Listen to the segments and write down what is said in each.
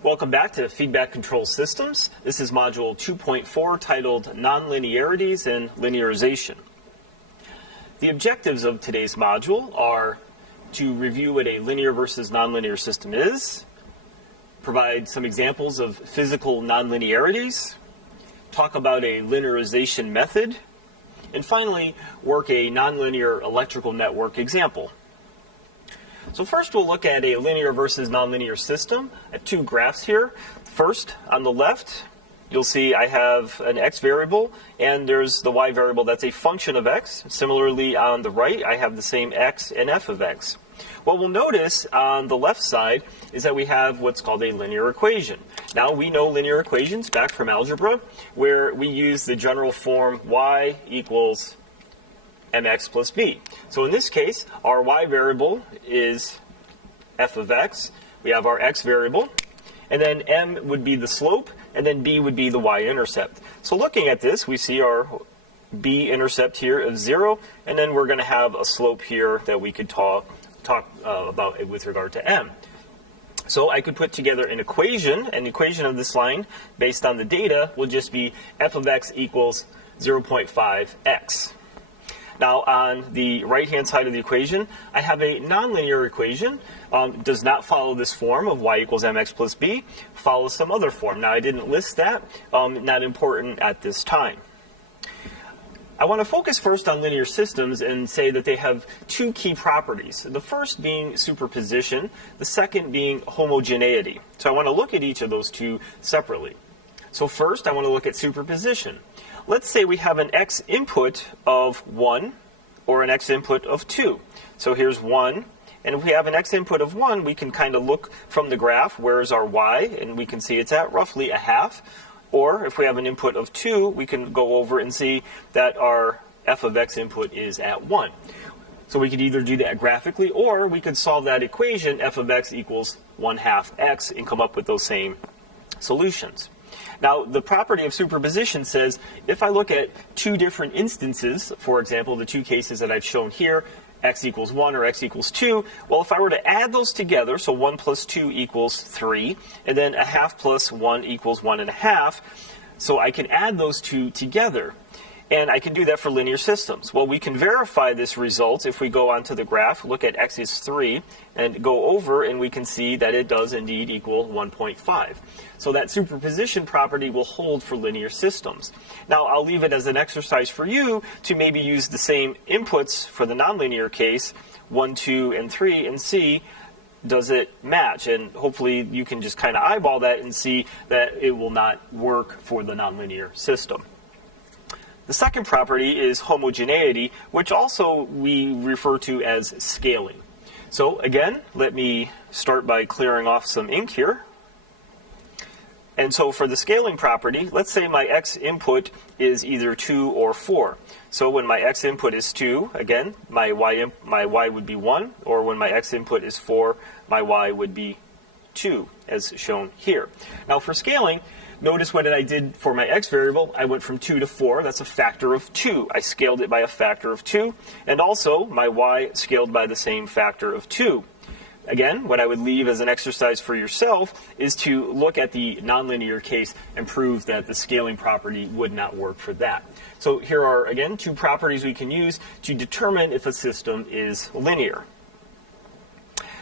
Welcome back to Feedback Control Systems. This is Module 2.4 titled Nonlinearities and Linearization. The objectives of today's module are to review what a linear versus nonlinear system is, provide some examples of physical nonlinearities, talk about a linearization method, and finally, work a nonlinear electrical network example. So first we'll look at a linear versus nonlinear system. I have two graphs here. First, on the left, you'll see I have an x variable, and there's the y variable that's a function of x. Similarly, on the right, I have the same x and f of x. What we'll notice on the left side is that we have what's called a linear equation. Now, we know linear equations back from algebra, where we use the general form y equals mx plus b. So in this case, our y variable is f of x. We have our x variable, and then m would be the slope, and then b would be the y-intercept. So looking at this, we see our b-intercept here of 0, and then we're going to have a slope here that we could talk about with regard to m. So I could put together an equation, of this line based on the data will just be f of x equals 0.5x. Now, on the right-hand side of the equation, I have a nonlinear equation. Does not follow this form of y equals mx plus b, follows some other form. Now, I didn't list that, not important at this time. I want to focus first on linear systems and say that they have two key properties. The first being superposition, the second being homogeneity. So I want to look at each of those two separately. So first, I want to look at superposition. Let's say we have an x input of 1 or an x input of 2. So here's 1, and if we have an x input of 1, we can kind of look from the graph, where's our y, and we can see it's at roughly a half. Or if we have an input of 2, we can go over and see that our f of x input is at 1. So we could either do that graphically, or we could solve that equation, f of x equals 1/2 x, and come up with those same solutions. Now, the property of superposition says if I look at two different instances, for example, the two cases that I've shown here, x equals 1 or x equals 2, well, if I were to add those together, so 1 plus 2 equals 3, and then a half plus 1 equals 1.5, so I can add those two together. And I can do that for linear systems. Well, we can verify this result if we go onto the graph, look at x is 3, and go over, and we can see that it does indeed equal 1.5. So that superposition property will hold for linear systems. Now, I'll leave it as an exercise for you to maybe use the same inputs for the nonlinear case, 1, 2, and 3, and see does it match. And hopefully you can just kind of eyeball that and see that it will not work for the nonlinear system. The second property is homogeneity, which also we refer to as scaling. So again, let me start by clearing off some ink here. And so for the scaling property, let's say my x input is either 2 or 4. So when my x input is 2, again, my y would be 1, or when my x input is 4, my y would be 2, as shown here. Now for scaling, notice what I did for my x variable. I went from 2 to 4. That's a factor of 2. I scaled it by a factor of 2. And also, my y scaled by the same factor of 2. Again, what I would leave as an exercise for yourself is to look at the nonlinear case and prove that the scaling property would not work for that. So here are, again, two properties we can use to determine if a system is linear.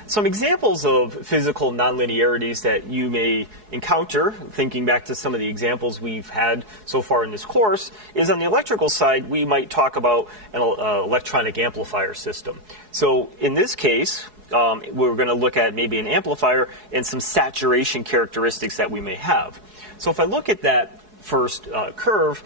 Some examples of physical nonlinearities that you may encounter, thinking back to some of the examples we've had so far in this course, is on the electrical side, we might talk about an electronic amplifier system. So in this case, we're going to look at maybe an amplifier and some saturation characteristics that we may have. So if I look at that first curve,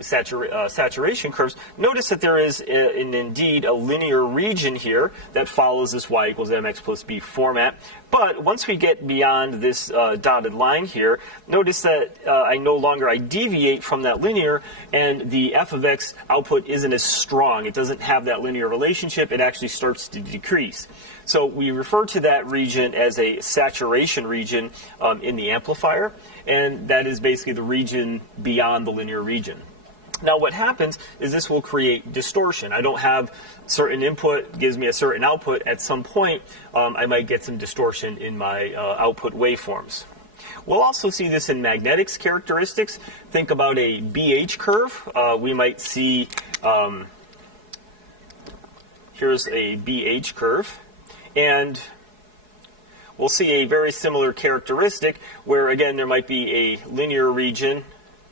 saturation curves, notice that there is indeed a linear region here that follows this y equals mx plus b format. But once we get beyond this dotted line here, notice that I deviate from that linear, and the f of x output isn't as strong. It doesn't have that linear relationship. It actually starts to decrease. So we refer to that region as a saturation region in the amplifier, and that is basically the region beyond the linear region. Now what happens is this will create distortion. I don't have certain input, gives me a certain output. At some point, I might get some distortion in my output waveforms. We'll also see this in magnetics characteristics. Think about a BH curve. We might see, here's a BH curve, and we'll see a very similar characteristic where, again, there might be a linear region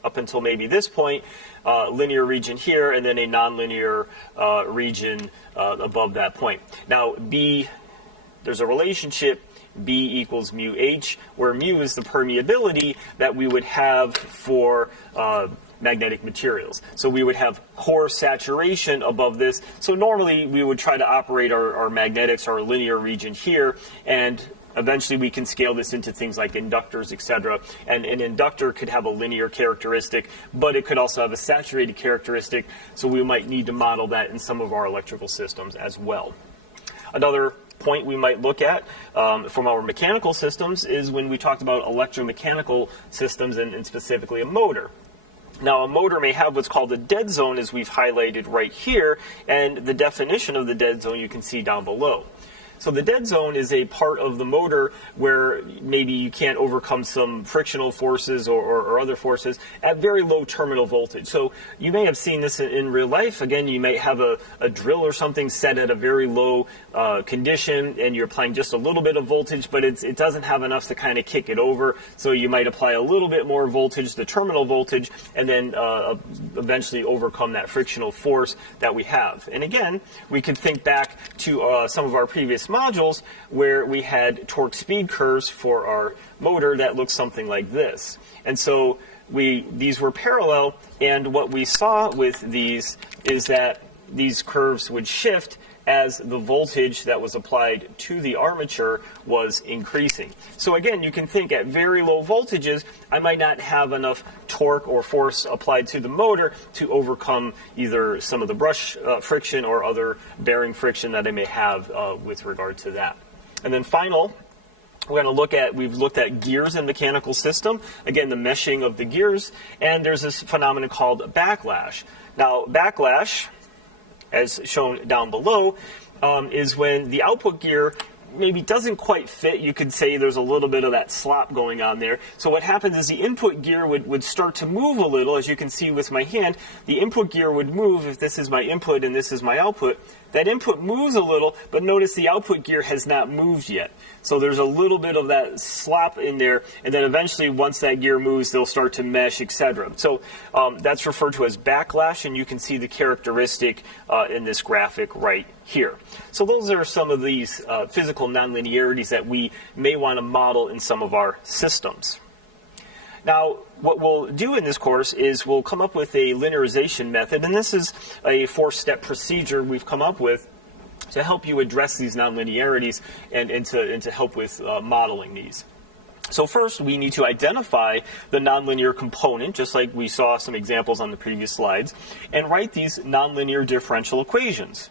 up until maybe this point, linear region here, and then a nonlinear region above that point. Now, there's a relationship B equals mu H, where mu is the permeability that we would have for magnetic materials. So we would have core saturation above this. So normally we would try to operate our magnetics, our linear region here, and eventually we can scale this into things like inductors, etc. And an inductor could have a linear characteristic, but it could also have a saturated characteristic, so we might need to model that in some of our electrical systems as well. Another point we might look at from our mechanical systems is when we talked about electromechanical systems and specifically a motor. Now, a motor may have what's called a dead zone, as we've highlighted right here, and the definition of the dead zone you can see down below. So the dead zone is a part of the motor where maybe you can't overcome some frictional forces or other forces at very low terminal voltage. So you may have seen this in real life. Again, you may have a drill or something set at a very low condition, and you're applying just a little bit of voltage, but it doesn't have enough to kind of kick it over. So you might apply a little bit more voltage, the terminal voltage, and then eventually overcome that frictional force that we have. And again, we can think back to some of our previous modules where we had torque speed curves for our motor that looked something like this. And so these were parallel, and what we saw with these is that these curves would shift as the voltage that was applied to the armature was increasing. So again, you can think at very low voltages, I might not have enough torque or force applied to the motor to overcome either some of the brush friction or other bearing friction that I may have with regard to that. And then we've looked at gears in mechanical system, again, the meshing of the gears, and there's this phenomenon called backlash. Now, backlash, as shown down below, is when the output gear maybe doesn't quite fit. You could say there's a little bit of that slop going on there. So what happens is the input gear would start to move a little. As you can see with my hand, the input gear would move if this is my input and this is my output. That input moves a little, but notice the output gear has not moved yet. So there's a little bit of that slop in there, and then eventually once that gear moves, they'll start to mesh, etc. So that's referred to as backlash, and you can see the characteristic in this graphic right here. So those are some of these physical nonlinearities that we may want to model in some of our systems. Now, what we'll do in this course is we'll come up with a linearization method, and this is a 4-step procedure we've come up with to help you address these nonlinearities and to help with modeling these. So first, we need to identify the nonlinear component, just like we saw some examples on the previous slides, and write these nonlinear differential equations.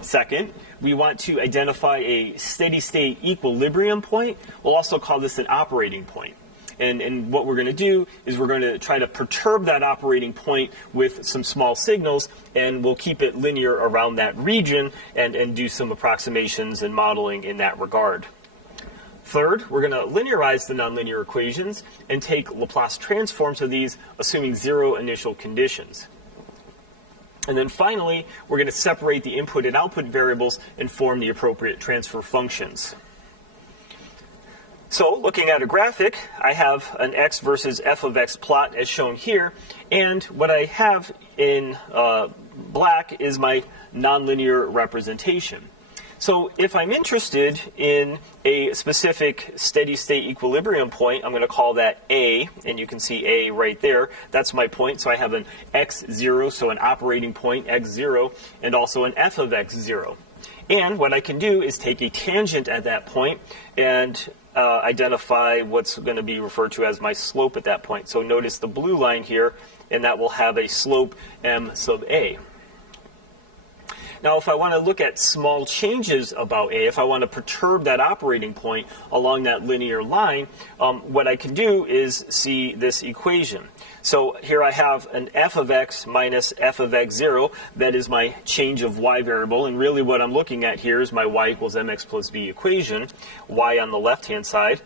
Second, we want to identify a steady-state equilibrium point. We'll also call this an operating point. And what we're going to do is we're going to try to perturb that operating point with some small signals, and we'll keep it linear around that region and do some approximations and modeling in that regard. Third, we're going to linearize the nonlinear equations and take Laplace transforms of these, assuming 0 initial conditions. And then finally, we're going to separate the input and output variables and form the appropriate transfer functions. So, looking at a graphic, I have an x versus f of x plot as shown here, and what I have in black is my nonlinear representation. So if I'm interested in a specific steady-state equilibrium point, I'm going to call that A, and you can see A right there. That's my point. So I have an x0, so an operating point, x0, and also an f of x0. And what I can do is take a tangent at that point and identify what's going to be referred to as my slope at that point. So notice the blue line here, and that will have a slope m sub A. Now, if I want to look at small changes about A, if I want to perturb that operating point along that linear line, what I can do is see this equation. So here I have an f of x minus f of x0. That is my change of y variable. And really what I'm looking at here is my y equals mx plus b equation, y on the left-hand side.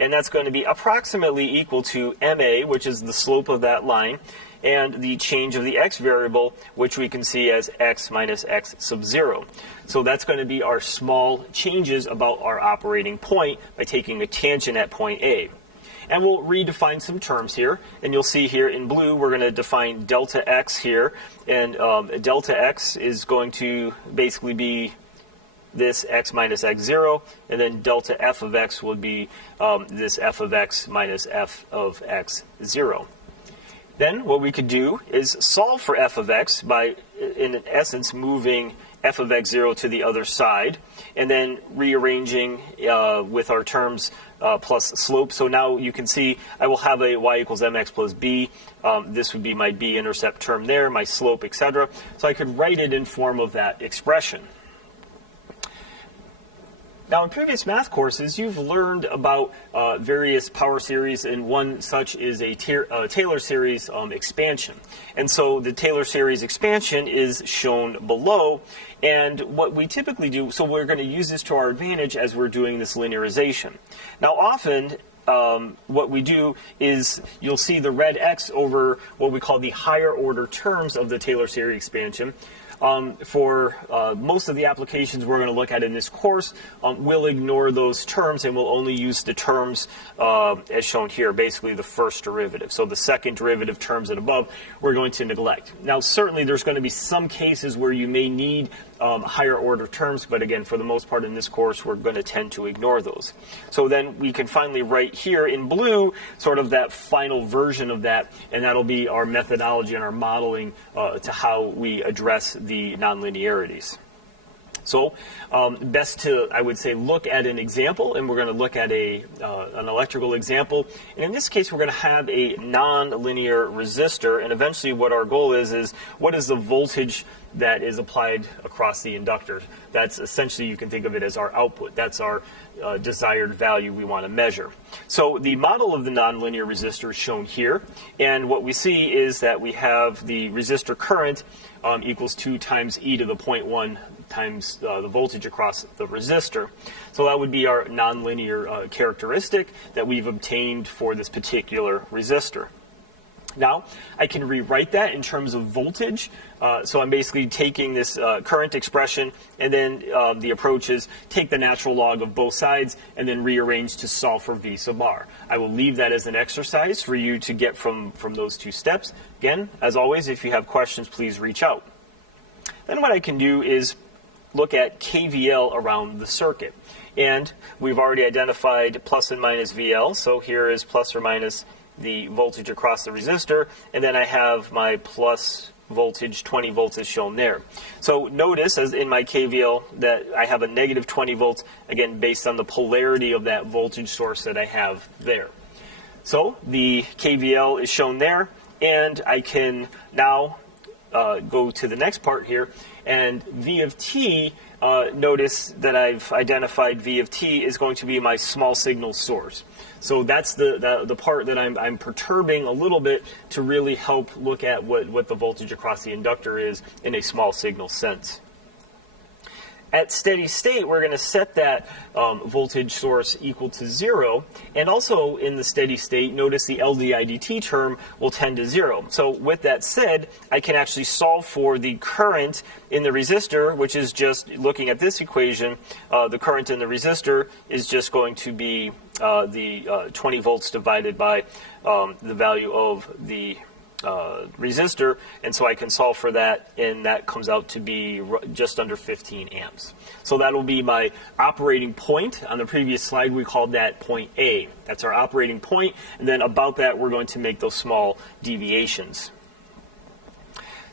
and that's going to be approximately equal to ma, which is the slope of that line, and the change of the x variable, which we can see as x minus x sub 0. So that's going to be our small changes about our operating point by taking a tangent at point A. And we'll redefine some terms here, and you'll see here in blue we're going to define delta x here, and delta x is going to basically be this x minus x0, and then delta f of x would be this f of x minus f of x0. Then what we could do is solve for f of x by, in essence, moving f of x0 to the other side, and then rearranging with our terms plus slope. So now you can see I will have a y equals mx plus b. This would be my b-intercept term there, my slope, etc. So I could write it in form of that expression. Now, in previous math courses, you've learned about various power series, and one such is a Taylor series expansion. And so the Taylor series expansion is shown below, and what we typically do, so we're going to use this to our advantage as we're doing this linearization. Now, often, what we do is you'll see the red X over what we call the higher order terms of the Taylor series expansion. For most of the applications we're going to look at in this course, we'll ignore those terms and we'll only use the terms as shown here, basically the first derivative. So the second derivative terms and above, we're going to neglect. Now, certainly there's going to be some cases where you may need higher order terms, but again, for the most part in this course, we're going to tend to ignore those. So then we can finally write here in blue sort of that final version of that, and that'll be our methodology and our modeling to how we address the nonlinearities. So best to, I would say, look at an example, and we're going to look at an electrical example. And in this case, we're going to have a nonlinear resistor, and eventually what our goal is what is the voltage that is applied across the inductor. That's essentially, you can think of it as our output. That's our desired value we want to measure. So the model of the nonlinear resistor is shown here, and what we see is that we have the resistor current equals 2 times e to the 0.1 times the voltage across the resistor. So that would be our nonlinear characteristic that we've obtained for this particular resistor. Now, I can rewrite that in terms of voltage. So I'm basically taking this current expression, and then the approach is take the natural log of both sides and then rearrange to solve for V sub r. I will leave that as an exercise for you to get from those two steps. Again, as always, if you have questions, please reach out. Then what I can do is look at KVL around the circuit. And we've already identified plus and minus VL. So here is plus or minus the voltage across the resistor, and then I have my plus voltage 20 volts is shown there. So notice, as in my KVL, that I have a negative 20 volts, again based on the polarity of that voltage source that I have there. So the KVL is shown there, and I can now go to the next part here, and V of t, notice that I've identified V of t is going to be my small signal source. So that's the part that I'm perturbing a little bit to really help look at what the voltage across the inductor is in a small signal sense. At steady state, we're going to set that voltage source equal to 0. And also in the steady state, notice the LDIDT term will tend to 0. So with that said, I can actually solve for the current in the resistor, which is just looking at this equation. The current in the resistor is just going to be the 20 volts divided by the value of the resistor, and so I can solve for that, and that comes out to be just under 15 amps. So that will be my operating point. On the previous slide, we called that point A. That's our operating point, and then about that, we're going to make those small deviations.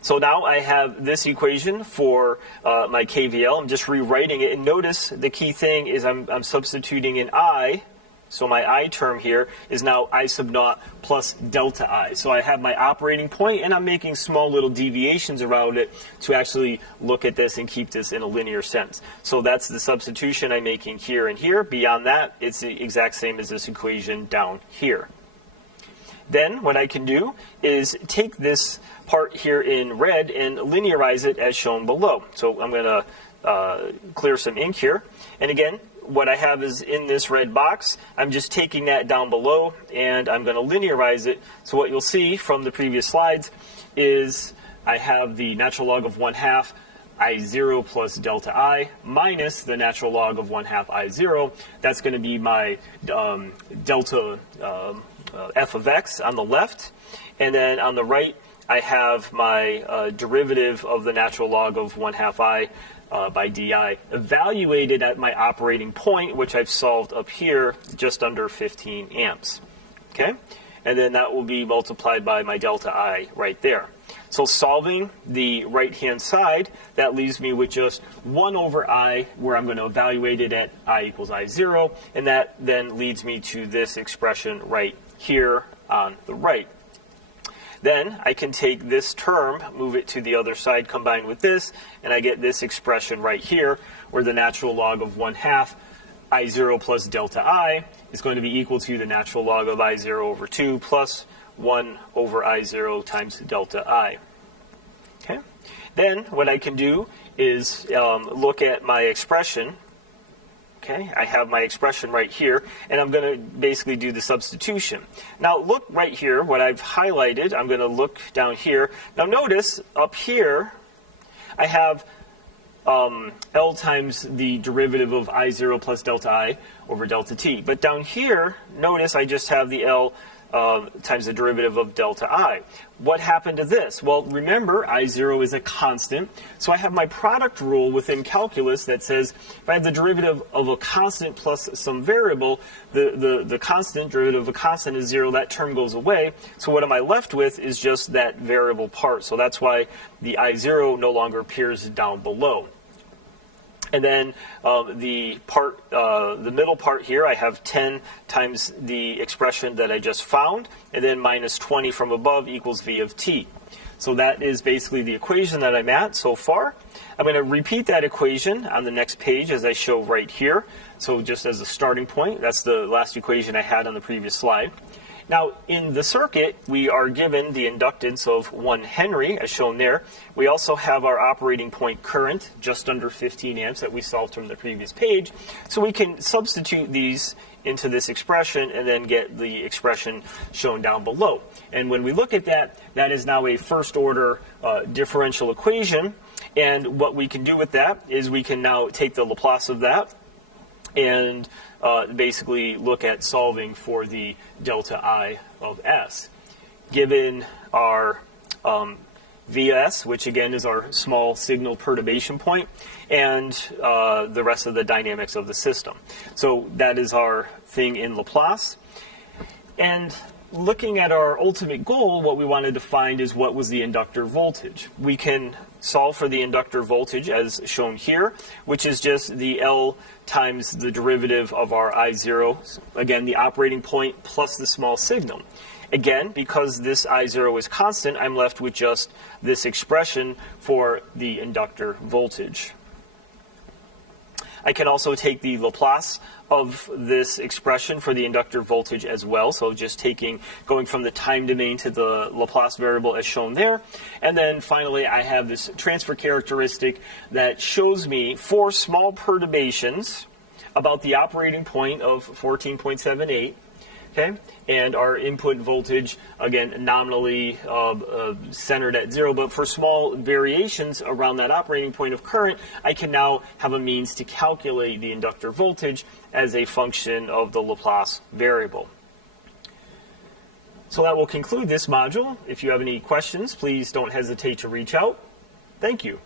So now I have this equation for my KVL. I'm just rewriting it, and notice the key thing is I'm substituting in I. So my I term here is now I sub naught plus delta I. So I have my operating point, and I'm making small little deviations around it to actually look at this and keep this in a linear sense. So that's the substitution I'm making here and here. Beyond that, it's the exact same as this equation down here. Then what I can do is take this part here in red and linearize it as shown below. So I'm going to clear some ink here. And again, what I have is in this red box. I'm just taking that down below and I'm going to linearize it. So what you'll see from the previous slides is I have the natural log of 1/2 I0 plus delta I minus the natural log of 1/2 I0. That's going to be my delta f of x on the left. And then on the right, I have my derivative of the natural log of 1/2 I by di evaluated at my operating point, which I've solved up here, just under 15 amps. Okay? And then that will be multiplied by my delta I right there. So solving the right-hand side, that leaves me with just 1 over I, where I'm going to evaluate it at I equals I0, and that then leads me to this expression right here on the right. Then I can take this term, move it to the other side, combine with this, and I get this expression right here, where the natural log of 1/2 I0 plus delta I is going to be equal to the natural log of I0 over 2 plus 1 over I0 times delta I. Okay. Then what I can do is look at my expression. Okay, I have my expression right here, and I'm going to basically do the substitution. Now look right here, what I've highlighted, I'm going to look down here. Now notice up here, I have L times the derivative of I0 plus delta I over delta t. But down here, notice I just have the L times the derivative of delta I. What happened to this? Well, remember, I0 is a constant, so I have my product rule within calculus that says if I have the derivative of a constant plus some variable, the constant derivative of a constant is 0, that term goes away. So what am I left with is just that variable part. So that's why the I0 no longer appears down below. And then the middle part here, I have 10 times the expression that I just found, and then minus 20 from above equals v of t. So that is basically the equation that I'm at so far. I'm going to repeat that equation on the next page as I show right here. So just as a starting point, that's the last equation I had on the previous slide. Now, in the circuit, we are given the inductance of 1 Henry, as shown there. We also have our operating point current, just under 15 amps, that we solved from the previous page. So we can substitute these into this expression and then get the expression shown down below. And when we look at that, that is now a first-order differential equation. And what we can do with that is we can now take the Laplace of that and basically look at solving for the delta I of S. Given our Vs, which again is our small signal perturbation point, and the rest of the dynamics of the system. So that is our thing in Laplace. And looking at our ultimate goal, what we wanted to find is what was the inductor voltage. We can solve for the inductor voltage as shown here, which is just the L times the derivative of our I0, again the operating point plus the small signal. Again, because this I0 is constant, I'm left with just this expression for the inductor voltage. I can also take the Laplace of this expression for the inductor voltage as well. So just going from the time domain to the Laplace variable as shown there. And then finally, I have this transfer characteristic that shows me for small perturbations about the operating point of 14.78. Okay, and our input voltage, again, nominally centered at 0, but for small variations around that operating point of current, I can now have a means to calculate the inductor voltage as a function of the Laplace variable. So that will conclude this module. If you have any questions, please don't hesitate to reach out. Thank you.